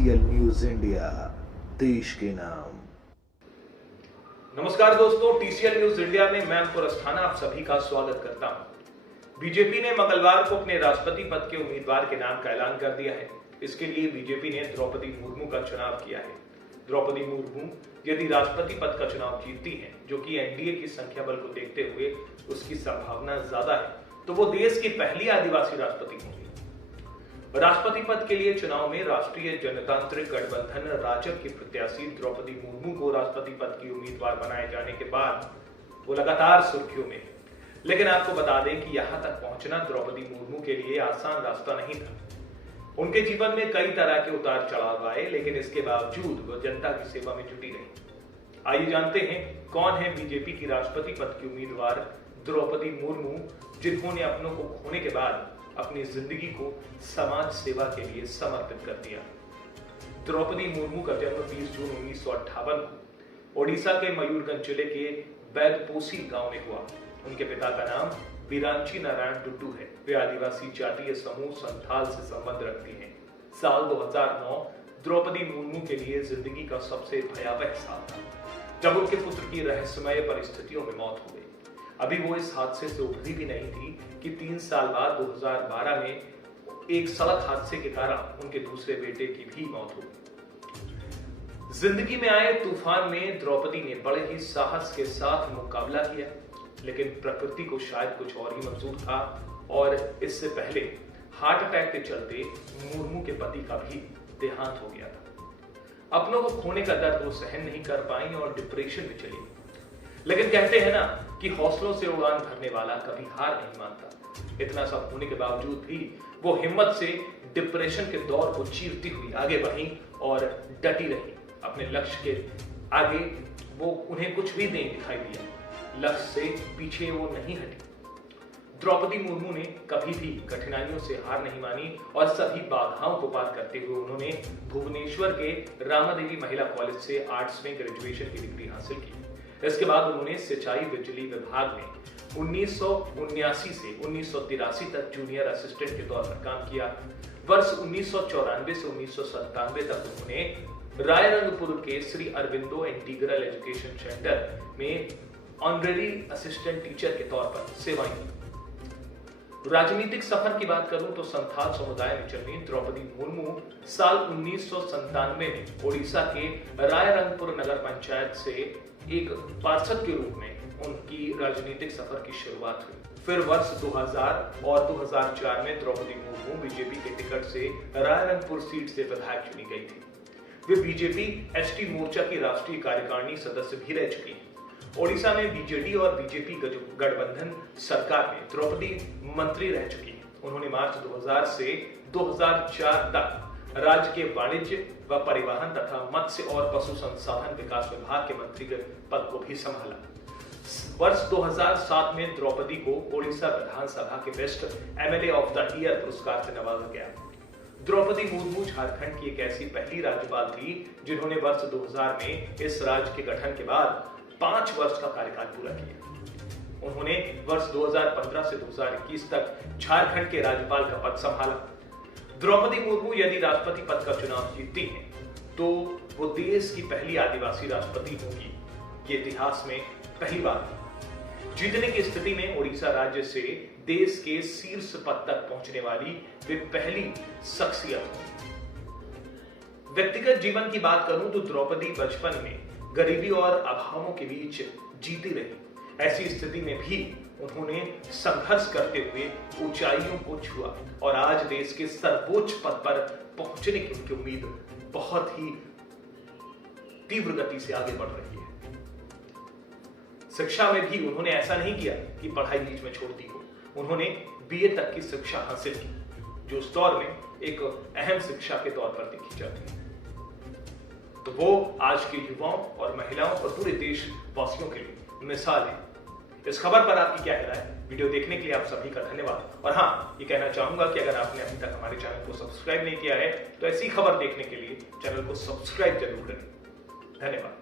TCL news India, देश के नाम। नमस्कार दोस्तों, TCL न्यूज इंडिया में मैं अंकुर अस्थाना आप सभी का स्वागत करता हूं। बीजेपी ने मंगलवार को अपने राष्ट्रपति पद के उम्मीदवार के नाम का ऐलान कर दिया है। इसके लिए बीजेपी ने द्रौपदी मुर्मू का चुनाव किया है। द्रौपदी मुर्मू यदि राष्ट्रपति पद का चुनाव जीतती हैं, जो कि एनडीए की संख्या बल को देखते हुए उसकी संभावना ज्यादा है, तो वो देश की पहली आदिवासी राष्ट्रपति होंगी। राष्ट्रपति पद के लिए चुनाव में राष्ट्रीय जनतांत्रिक गठबंधन राजग की प्रत्याशी द्रौपदी मुर्मू को राष्ट्रपति पद की उम्मीदवार बनाए जाने के बाद वो लगातार सुर्खियों में है। लेकिन आपको बता दें कि यहां तक पहुंचना द्रौपदी मुर्मू के लिए आसान रास्ता नहीं था। उनके जीवन में कई तरह के उतार चढ़ाव आए, लेकिन इसके बावजूद वो जनता की सेवा में जुटी रही। आइए जानते हैं कौन है बीजेपी की राष्ट्रपति पद की उम्मीदवार द्रौपदी मुर्मू, जिन्होंने अपनों को खोने के बाद अपनी जिंदगी को समाज सेवा के लिए समर्पित कर दिया। द्रौपदी मुर्मू का जन्म 20 जून 1958 को ओडिशा के मयूरगंज जिले के बैदपोसी गांव में हुआ। उनके पिता का नाम बिरांची नारायण टुड्डू है। वे आदिवासी जातीय समूह संथाल से संबंध रखती हैं। साल 2009 द्रौपदी मुर्मू के लिए जिंदगी का सबसे भयावह साल था, जब उनके पुत्र की रहस्यमय परिस्थितियों में मौत हो गई। अभी वो इस हादसे से उभरी भी नहीं थी कि 3 साल बाद 2012 में एक सड़क हादसे के कारण उनके दूसरे बेटे की भी मौत हो गई। जिंदगी में आए तूफान में द्रौपदी ने बड़े ही साहस के साथ मुकाबला किया, लेकिन प्रकृति को शायद कुछ और ही मंजूर था और इससे पहले हार्ट अटैक के चलते मुर्मू के पति का भी देहांत हो गया था। अपनों को खोने का दर्द वो सहन नहीं कर पाई और डिप्रेशन में चली। लेकिन कहते हैं ना कि हौसलों से उड़ान भरने वाला कभी हार नहीं मानता। इतना सब होने के बावजूद भी वो हिम्मत से डिप्रेशन के दौर को चीरती हुई आगे बढ़ी और डटी रही। अपने लक्ष्य के आगे वो उन्हें कुछ भी नहीं दिखाई दिया। लक्ष्य से पीछे वो नहीं हटी। द्रौपदी मुर्मू ने कभी भी कठिनाइयों से हार नहीं मानी और सभी बाधाओं को पार करते हुए उन्होंने भुवनेश्वर के रामादेवी महिला कॉलेज से आर्ट्स में ग्रेजुएशन की डिग्री हासिल की। इसके बाद उन्होंने सिंचाई बिजली विभाग में 1979 से 1983 तक जूनियर असिस्टेंट के तौर पर काम किया। वर्ष 1994 से 1997 तक उन्होंने रायरंगपुर के Shri Aurobindo integral education centre में ऑनरेरी असिस्टेंट टीचर के तौर पर सेवाएं की। राजनीतिक सफर की बात करूं तो संथाल समुदाय में जन्मी द्रौपदी मुर्मू साल 1997 में ओडिशा के रायरंगपुर नगर पंचायत से एक पार्षद के रूप में उनकी राजनीतिक सफर की शुरुआत हुई। फिर वर्ष 2000 और 2004 में द्रौपदी मुर्मू बीजेपी के टिकट से रायरंगपुर सीट से विधायक चुनी गई थी। वे बीजेपी एसटी मोर्चा की राष्ट्रीय कार्यकारिणी सदस्य भी रह चुकी हैं। ओडिशा में बीजेडी और बीजेपी गठबंधन सरकार में द्रौपदी मंत्री रह चुकी हैं। उन्होंने मार्च 2000 से 2004 तक राज्य के वाणिज्य व परिवहन तथा मत्स्य और पशु संसाधन विकास विभाग के मंत्री के पद को भी संभाला। वर्ष 2007 में द्रौपदी को ओडिशा विधानसभा के best MLA of the year पुरस्कार से नवाजा गया। द्रौपदी मुर्मू झारखंड की एक ऐसी पहली राज्यपाल थी जिन्होंने वर्ष 2000 में इस राज्य के गठन के बाद 5 वर्ष का कार्यकाल पूरा किया। उन्होंने वर्ष 2015 से 2021 तक झारखंड के राज्यपाल का पद संभाला। द्रौपदी मुर्मू यदि राष्ट्रपति पद का चुनाव जीतती हैं, तो वो देश की पहली आदिवासी राष्ट्रपति होगी। ये इतिहास में पहली बार जीतने की स्थिति में ओडिशा राज्य से देश के शीर्ष पद तक पहुंचने वाली वे पहली शख्सियत होंगी। व्यक्तिगत जीवन की बात करूं तो द्रौपदी बचपन में गरीबी और अभावों के बीच जीती रही। ऐसी स्थिति में भी उन्होंने संघर्ष करते हुए ऊंचाइयों को छुआ और आज देश के सर्वोच्च पद पर पहुंचने की उनकी उम्मीद बहुत ही तीव्र गति से आगे बढ़ रही है। शिक्षा में भी उन्होंने ऐसा नहीं किया कि पढ़ाई बीच में छोड़ दी हो। उन्होंने बीए तक की शिक्षा हासिल की, जो उस दौर में एक अहम शिक्षा के तौर पर देखी जाती है। तो वो आज के युवाओं और महिलाओं और पूरे देशवासियों के लिए मिसाल है। इस खबर पर आपकी क्या राय है? वीडियो देखने के लिए आप सभी का धन्यवाद। और हाँ, ये कहना चाहूंगा कि अगर आपने अभी तक हमारे चैनल को सब्सक्राइब नहीं किया है तो ऐसी खबर देखने के लिए चैनल को सब्सक्राइब जरूर करें। धन्यवाद।